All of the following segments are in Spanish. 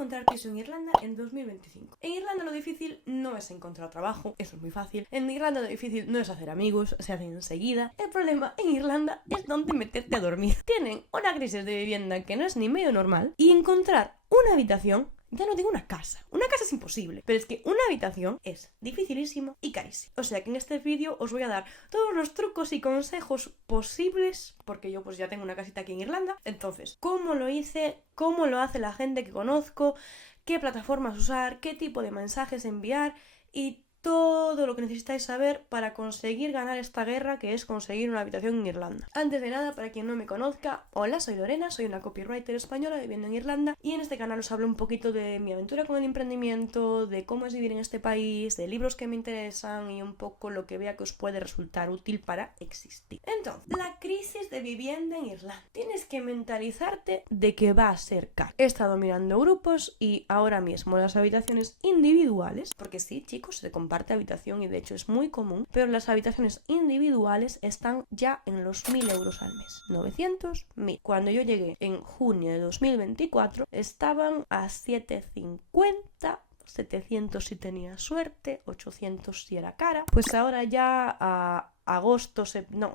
encontrar piso en Irlanda en 2025. En Irlanda lo difícil no es encontrar trabajo, eso es muy fácil. En Irlanda lo difícil no es hacer amigos, se hacen enseguida. El problema en Irlanda es dónde meterte a dormir. Tienen una crisis de vivienda que no es ni medio normal y encontrar una habitación, ya no digo una casa es imposible, pero es que una habitación es dificilísimo y carísimo. O sea que en este vídeo os voy a dar todos los trucos y consejos posibles, porque yo pues ya tengo una casita aquí en Irlanda. Entonces, cómo lo hice, cómo lo hace la gente que conozco, qué plataformas usar, qué tipo de mensajes enviar y todo lo que necesitáis saber para conseguir ganar esta guerra, que es conseguir una habitación en Irlanda. Antes de nada, para quien no me conozca, hola, soy Lorena, soy una copywriter española viviendo en Irlanda y en este canal os hablo un poquito de mi aventura con el emprendimiento, de cómo es vivir en este país, de libros que me interesan y un poco lo que vea que os puede resultar útil para existir. Entonces, la crisis de vivienda en Irlanda. Tienes que mentalizarte de que va a ser caro. He estado mirando grupos y ahora mismo las habitaciones individuales, porque sí, chicos, se comparte habitación y de hecho es muy común, pero las habitaciones individuales están ya en los 1.000 euros al mes, 900, 1.000. Cuando yo llegué en junio de 2024 estaban a 750, 700 si tenía suerte, 800 si era cara. Pues ahora ya a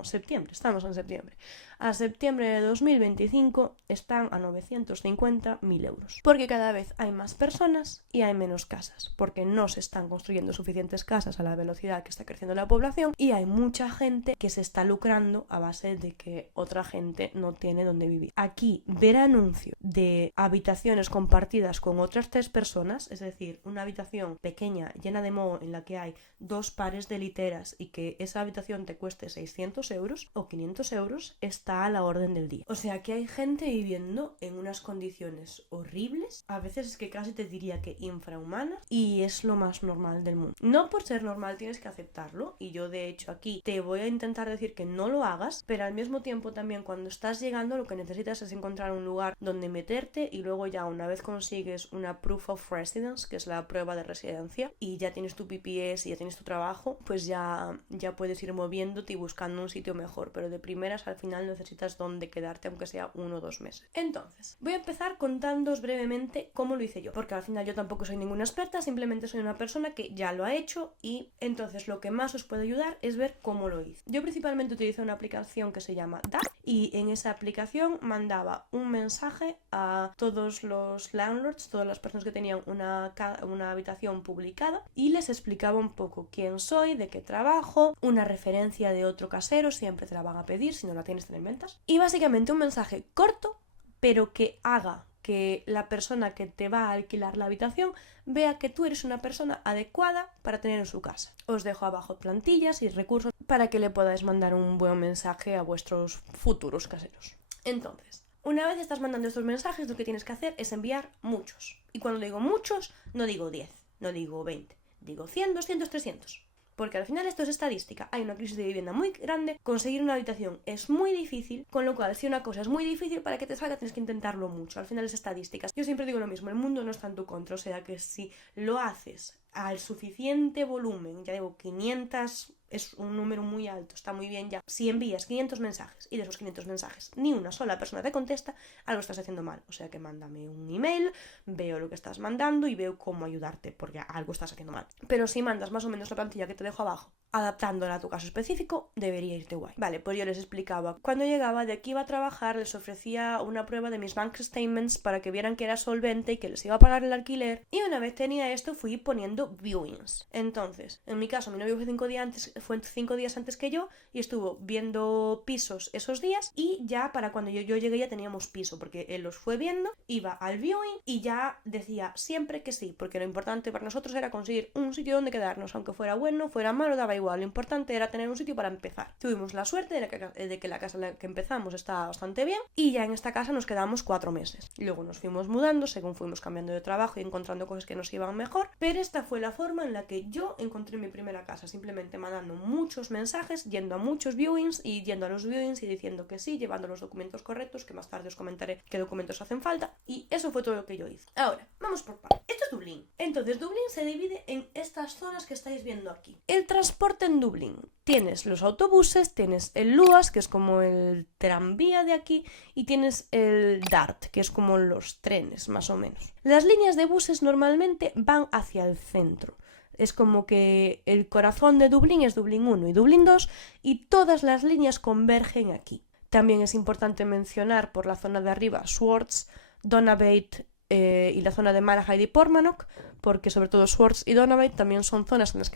septiembre, estamos en septiembre. A septiembre de 2025 están a 950.000 euros. Porque cada vez hay más personas y hay menos casas. Porque no se están construyendo suficientes casas a la velocidad que está creciendo la población y hay mucha gente que se está lucrando a base de que otra gente no tiene donde vivir. Aquí, ver anuncios de habitaciones compartidas con otras 3 personas, es decir, una habitación pequeña, llena de moho, en la que hay 2 pares de literas y que esa habitación te cueste 600 euros o 500 euros, está a la orden del día. O sea que hay gente viviendo en unas condiciones horribles, a veces es que casi te diría que infrahumanas, y es lo más normal del mundo. No por ser normal tienes que aceptarlo, y yo de hecho aquí te voy a intentar decir que no lo hagas, pero al mismo tiempo también cuando estás llegando lo que necesitas es encontrar un lugar donde meterte y luego ya una vez consigues una proof of residence, que es la prueba de residencia, y ya tienes tu PPS y ya tienes tu trabajo, pues ya puedes ir moviéndote y buscando un sitio mejor, pero de primeras al final necesitas dónde quedarte aunque sea 1 o 2 meses. Entonces, voy a empezar contándoos brevemente cómo lo hice yo, porque al final yo tampoco soy ninguna experta, simplemente soy una persona que ya lo ha hecho y entonces lo que más os puede ayudar es ver cómo lo hice. Yo principalmente utilicé una aplicación que se llama Daft y en esa aplicación mandaba un mensaje a todos los landlords, todas las personas que tenían una habitación publicada y les explicaba un poco quién soy, de qué trabajo, una referencia de otro casero, siempre te la van a pedir, si no la tienes en ventas. Y básicamente un mensaje corto, pero que haga que la persona que te va a alquilar la habitación vea que tú eres una persona adecuada para tener en su casa. Os dejo abajo plantillas y recursos para que le podáis mandar un buen mensaje a vuestros futuros caseros. Entonces, una vez estás mandando estos mensajes, lo que tienes que hacer es enviar muchos. Y cuando digo muchos, no digo 10, no digo 20, digo 100, 200, 300. Porque al final esto es estadística, hay una crisis de vivienda muy grande, conseguir una habitación es muy difícil, con lo cual si una cosa es muy difícil, para que te salga tienes que intentarlo mucho, al final es estadística. Yo siempre digo lo mismo, el mundo no está en tu contra, o sea que si lo haces al suficiente volumen, ya digo 500 es un número muy alto, está muy bien ya. Si envías 500 mensajes y de esos 500 mensajes ni una sola persona te contesta, algo estás haciendo mal. O sea que mándame un email, veo lo que estás mandando y veo cómo ayudarte, porque algo estás haciendo mal. Pero si mandas más o menos la plantilla que te dejo abajo, adaptándola a tu caso específico, debería irte guay. Vale, pues yo les explicaba. Cuando llegaba de que iba a trabajar, les ofrecía una prueba de mis bank statements para que vieran que era solvente y que les iba a pagar el alquiler. Y una vez tenía esto, fui poniendo viewings. Entonces, en mi caso, mi novio fue 5 días antes que yo y estuvo viendo pisos esos días y ya para cuando yo llegué ya teníamos piso, porque él los fue viendo, iba al viewing y ya decía siempre que sí, porque lo importante para nosotros era conseguir un sitio donde quedarnos, aunque fuera bueno, fuera malo, daba igual, lo importante era tener un sitio para empezar. Tuvimos la suerte de que la casa en la que empezamos está bastante bien y ya en esta casa nos quedamos 4 meses. Luego nos fuimos mudando según fuimos cambiando de trabajo y encontrando cosas que nos iban mejor, pero esta fue la forma en la que yo encontré mi primera casa, simplemente mandando muchos mensajes, yendo a muchos viewings y yendo a los viewings y diciendo que sí, llevando los documentos correctos, que más tarde os comentaré qué documentos hacen falta, y eso fue todo lo que yo hice. Ahora, vamos por partes. Esto es Dublín. Entonces, Dublín se divide en estas zonas que estáis viendo aquí. El transporte en Dublín. Tienes los autobuses, tienes el Luas, que es como el tranvía de aquí, y tienes el DART, que es como los trenes, más o menos. Las líneas de buses normalmente van hacia el centro. Es como que el corazón de Dublín es Dublín 1 y Dublín 2, y todas las líneas convergen aquí. También es importante mencionar por la zona de arriba Swords, Donabate y la zona de Malahide y Portmanock, porque sobre todo Swords y Donabate también son zonas en las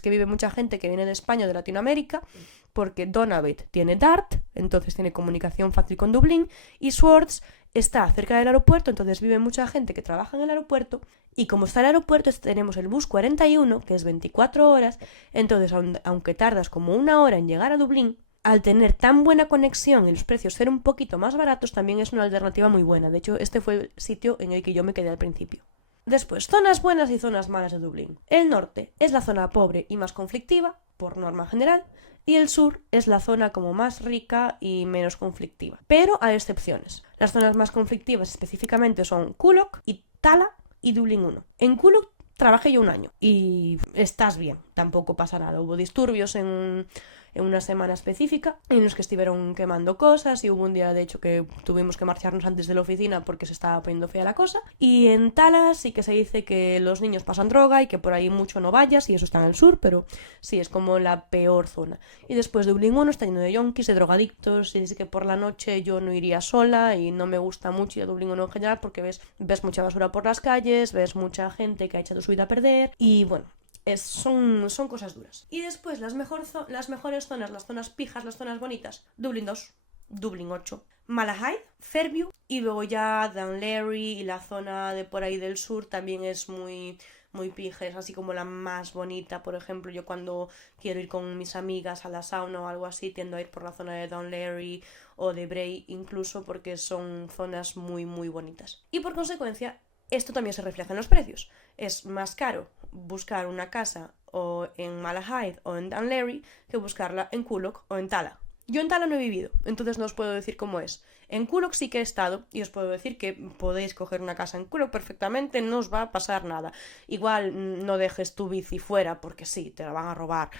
que vive mucha gente que viene de España o de Latinoamérica, porque Donabate tiene DART, entonces tiene comunicación fácil con Dublín, y Swords está cerca del aeropuerto, entonces vive mucha gente que trabaja en el aeropuerto, y como está el aeropuerto tenemos el bus 41, que es 24 horas, entonces aunque tardas como 1 hora en llegar a Dublín, al tener tan buena conexión y los precios ser un poquito más baratos, también es una alternativa muy buena. De hecho, este fue el sitio en el que yo me quedé al principio. Después, zonas buenas y zonas malas de Dublín. El norte es la zona pobre y más conflictiva, por norma general, y el sur es la zona como más rica y menos conflictiva. Pero hay excepciones. Las zonas más conflictivas específicamente son Coolock y Tallaght y Dublín 1. En Coolock trabajé yo 1 año y estás bien, tampoco pasa nada. Hubo disturbios en una semana específica en los que estuvieron quemando cosas y hubo un día de hecho que tuvimos que marcharnos antes de la oficina porque se estaba poniendo fea la cosa. Y en Tallaght sí que se dice que los niños pasan droga y que por ahí mucho no vayas, y eso está en el sur, pero sí, es como la peor zona. Y después Dublín 1 está lleno de yonkis, de drogadictos, y dice que por la noche yo no iría sola y no me gusta mucho ir a Dublín 1 en general porque ves mucha basura por las calles, ves mucha gente que ha echado su vida a perder y bueno, son cosas duras. Y después las mejores zonas, las zonas pijas, las zonas bonitas, Dublín 2, Dublín 8, Malahide, Fairview, y luego ya Dún Laoghaire y la zona de por ahí del sur también es muy pija, es así como la más bonita. Por ejemplo, yo cuando quiero ir con mis amigas a la sauna o algo así, tiendo a ir por la zona de Dún Laoghaire o de Bray incluso, porque son zonas muy bonitas. Y por consecuencia, esto también se refleja en los precios. Es más caro buscar una casa o en Malahide o en Dún Laoghaire que buscarla en Coolock o en Tallaght. Yo en Tallaght no he vivido, entonces no os puedo decir cómo es. En Coolock sí que he estado y os puedo decir que podéis coger una casa en Coolock perfectamente, no os va a pasar nada. Igual no dejes tu bici fuera porque sí, te la van a robar.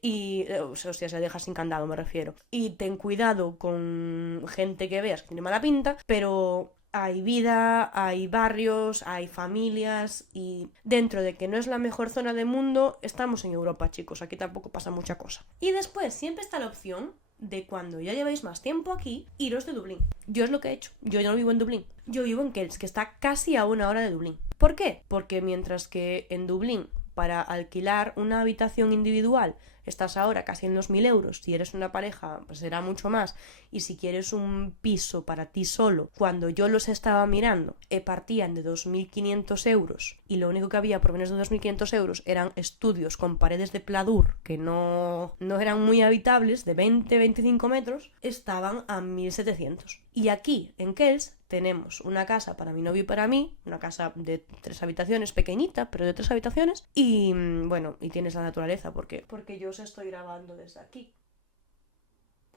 Y, hostia, se la dejas sin candado, me refiero. Y ten cuidado con gente que veas que tiene mala pinta, pero hay vida, hay barrios, hay familias, y dentro de que no es la mejor zona del mundo, estamos en Europa, chicos, aquí tampoco pasa mucha cosa. Y después siempre está la opción de cuando ya lleváis más tiempo aquí, iros de Dublín. Yo es lo que he hecho, yo ya no vivo en Dublín, yo vivo en Kells, que está casi a 1 hora de Dublín. ¿Por qué? Porque mientras que en Dublín, para alquilar una habitación individual, estás ahora casi en los 1.000 euros, si eres una pareja pues será mucho más, y si quieres un piso para ti solo, cuando yo los estaba mirando, partían de 2.500 euros, y lo único que había por menos de 2.500 euros eran estudios con paredes de pladur que no eran muy habitables, de 20-25 metros, estaban a 1.700. Y aquí, en Kells, tenemos una casa para mi novio y para mí, una casa de 3 habitaciones, pequeñita, pero de 3 habitaciones, y bueno, y tienes la naturaleza, porque yo os estoy grabando desde aquí.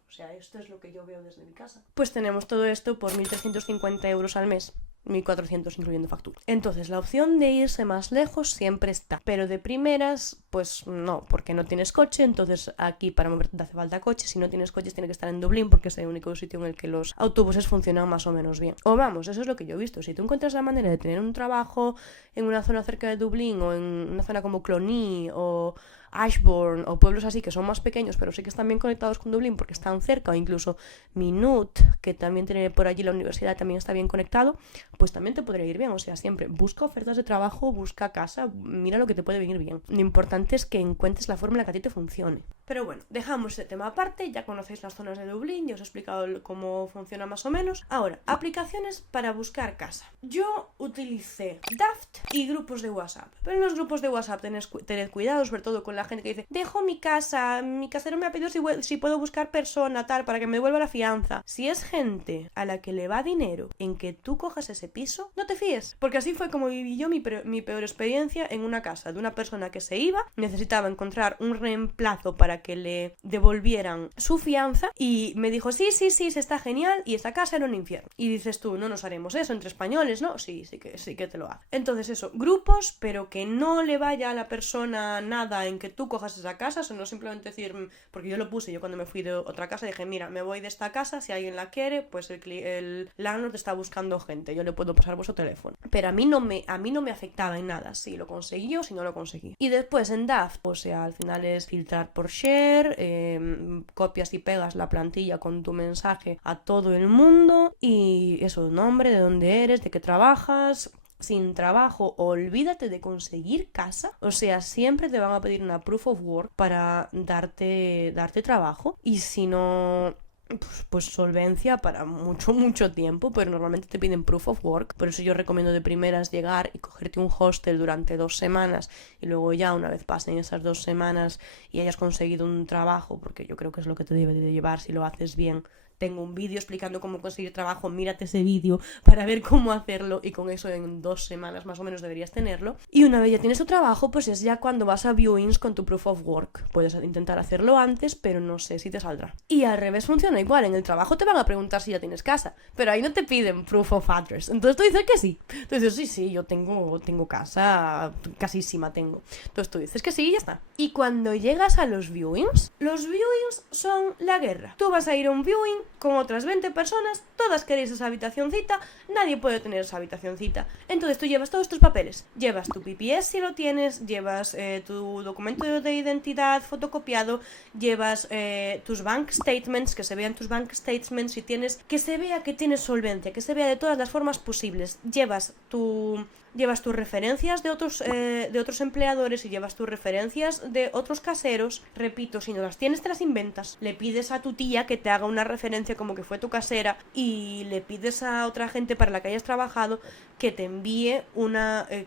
O sea, esto es lo que yo veo desde mi casa. Pues tenemos todo esto por 1.350 euros al mes. 1.400 incluyendo factura. Entonces la opción de irse más lejos siempre está, pero de primeras pues no, porque no tienes coche. Entonces aquí para moverte te hace falta coche. Si no tienes coches tiene que estar en Dublín, porque es el único sitio en el que los autobuses funcionan más o menos bien. O vamos, eso es lo que yo he visto. Si tú encuentras la manera de tener un trabajo en una zona cerca de Dublín, o en una zona como Clonee o Ashbourne o pueblos así que son más pequeños pero sí que están bien conectados con Dublín porque están cerca, o incluso Minut, que también tiene por allí la universidad, también está bien conectado, pues también te podría ir bien. O sea, siempre busca ofertas de trabajo, busca casa, mira lo que te puede venir bien. Lo importante es que encuentres la forma en la que a ti te funcione. Pero bueno, dejamos ese tema aparte, ya conocéis las zonas de Dublín, ya os he explicado cómo funciona más o menos. Ahora, aplicaciones para buscar casa. Yo utilicé Daft y grupos de WhatsApp, pero en los grupos de WhatsApp tened cuidado, sobre todo con la gente que dice, dejo mi casa, mi casero me ha pedido si puedo buscar persona, tal, para que me devuelva la fianza. Si es gente a la que le va dinero en que tú cojas ese piso, no te fíes, porque así fue como viví yo mi peor experiencia en una casa de una persona que se iba, necesitaba encontrar un reemplazo para para que le devolvieran su fianza y me dijo, sí, está genial y esta casa era un infierno. Y dices tú, no nos haremos eso entre españoles, ¿no? Sí que te lo hago. Entonces eso, grupos, pero que no le vaya a la persona nada en que tú cojas esa casa, sino simplemente decir, porque yo lo puse, yo cuando me fui de otra casa dije, mira, me voy de esta casa, si alguien la quiere, pues el landlord está buscando gente, yo le puedo pasar vuestro teléfono. Pero a mí no me afectaba en nada si lo conseguí o si no lo conseguí. Y después en DAF, o sea, al final es filtrar por share, copias y pegas la plantilla con tu mensaje a todo el mundo y eso, nombre, de dónde eres, de qué trabajas. Sin trabajo, olvídate de conseguir casa. O sea, siempre te van a pedir una proof of work para darte trabajo. Y si no, pues solvencia para mucho tiempo, pero normalmente te piden proof of work. Por eso yo recomiendo de primeras llegar y cogerte un hostel durante 2 semanas y luego ya una vez pasen esas 2 semanas y hayas conseguido un trabajo, porque yo creo que es lo que te debe de llevar si lo haces bien. Tengo un vídeo explicando cómo conseguir trabajo, mírate ese vídeo para ver cómo hacerlo y con eso en 2 semanas más o menos deberías tenerlo. Y una vez ya tienes tu trabajo, pues es ya cuando vas a viewings con tu proof of work. Puedes intentar hacerlo antes, pero no sé si te saldrá. Y al revés funciona igual, en el trabajo te van a preguntar si ya tienes casa, pero ahí no te piden proof of address. Entonces tú dices que sí. Tú dices, sí, yo tengo casa, casísima tengo. Entonces tú dices que sí y ya está. Y cuando llegas a los viewings son la guerra. Tú vas a ir a un viewing con otras 20 personas, todas queréis esa habitacioncita, nadie puede tener esa habitacioncita. Entonces tú llevas todos tus papeles, llevas tu PPS si lo tienes, llevas tu documento de identidad fotocopiado, llevas tus bank statements, que se vean tus bank statements, si tienes, que se vea que tienes solvencia, que se vea de todas las formas posibles, llevas tus referencias de otros empleadores y llevas tus referencias de otros caseros. Repito, si no las tienes te las inventas. Le pides a tu tía que te haga una referencia como que fue tu casera y le pides a otra gente para la que hayas trabajado que te envíe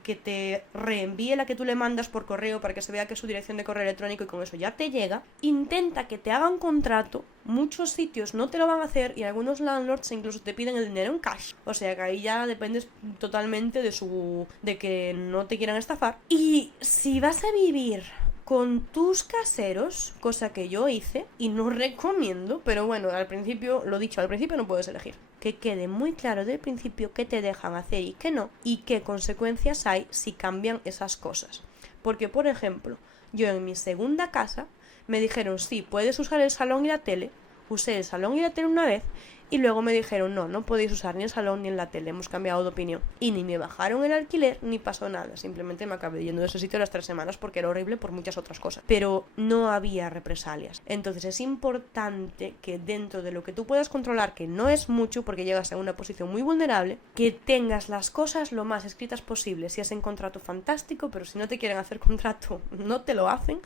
que te reenvíe la que tú le mandas por correo para que se vea que es su dirección de correo electrónico y con eso ya te llega. Intenta que te hagan contrato. Muchos sitios no te lo van a hacer y algunos landlords incluso te piden el dinero en cash. O sea que ahí ya dependes totalmente de que no te quieran estafar. Y si vas a vivir con tus caseros, cosa que yo hice y no recomiendo, pero bueno, al principio no puedes elegir. Que quede muy claro del principio qué te dejan hacer y qué no, y qué consecuencias hay si cambian esas cosas. Porque, por ejemplo, yo en mi segunda casa me dijeron, sí, puedes usar el salón y la tele. Usé el salón y la tele una vez y luego me dijeron, no podéis usar ni el salón ni en la tele, hemos cambiado de opinión. Y ni me bajaron el alquiler ni pasó nada, simplemente me acabé yendo de ese sitio las 3 semanas porque era horrible por muchas otras cosas. Pero no había represalias. Entonces es importante que dentro de lo que tú puedas controlar, que no es mucho porque llegas a una posición muy vulnerable, que tengas las cosas lo más escritas posible. Si es en contrato, fantástico, pero si no te quieren hacer contrato, no te lo hacen.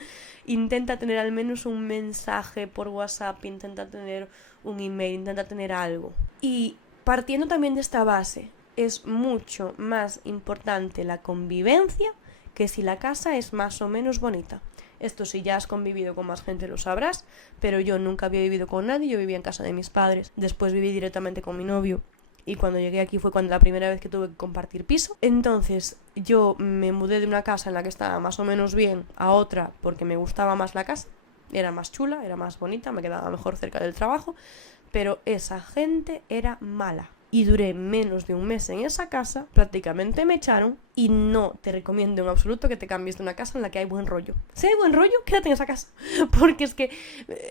Intenta tener al menos un mensaje por WhatsApp, intenta tener un email, intenta tener algo. Y partiendo también de esta base, es mucho más importante la convivencia que si la casa es más o menos bonita. Esto si ya has convivido con más gente lo sabrás, pero yo nunca había vivido con nadie, yo vivía en casa de mis padres, después viví directamente con mi novio. Y cuando llegué aquí fue la primera vez que tuve que compartir piso. Entonces yo me mudé de una casa en la que estaba más o menos bien a otra porque me gustaba más la casa. Era más chula, era más bonita, me quedaba mejor cerca del trabajo. Pero esa gente era mala. Y duré menos de un mes en esa casa, prácticamente me echaron y no te recomiendo en absoluto que te cambies de una casa en la que hay buen rollo. Si hay buen rollo, quédate en esa casa. Porque es que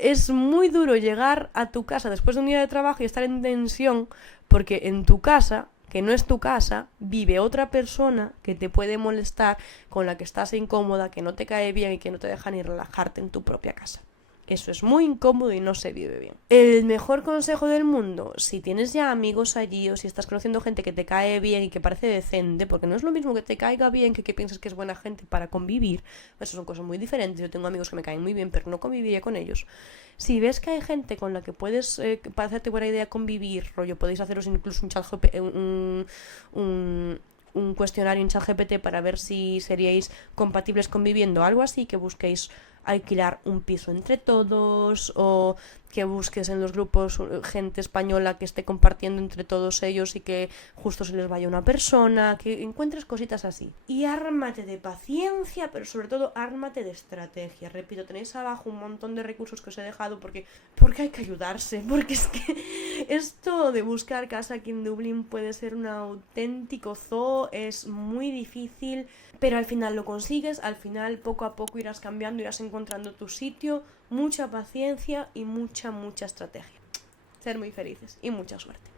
es muy duro llegar a tu casa después de un día de trabajo y estar en tensión porque en tu casa, que no es tu casa, vive otra persona que te puede molestar, con la que estás incómoda, que no te cae bien y que no te deja ni relajarte en tu propia casa. Eso es muy incómodo y no se vive bien. El mejor consejo del mundo, si tienes ya amigos allí o si estás conociendo gente que te cae bien y que parece decente, porque no es lo mismo que te caiga bien que pienses que es buena gente para convivir, eso son cosas muy diferentes. Yo tengo amigos que me caen muy bien, pero no conviviría con ellos. Si ves que hay gente con la que puedes, para hacerte buena idea convivir, rollo, podéis haceros incluso un cuestionario en ChatGPT para ver si seríais compatibles conviviendo, algo así, que busquéis alquilar un piso entre todos, o que busques en los grupos gente española que esté compartiendo entre todos ellos y que justo se les vaya una persona, que encuentres cositas así. Y ármate de paciencia, pero sobre todo ármate de estrategia. Repito, tenéis abajo un montón de recursos que os he dejado porque hay que ayudarse, porque es que esto de buscar casa aquí en Dublín puede ser un auténtico zoo, es muy difícil, pero al final lo consigues, al final poco a poco irás cambiando, irás encontrando tu sitio, mucha paciencia y mucha estrategia. Ser muy felices y mucha suerte.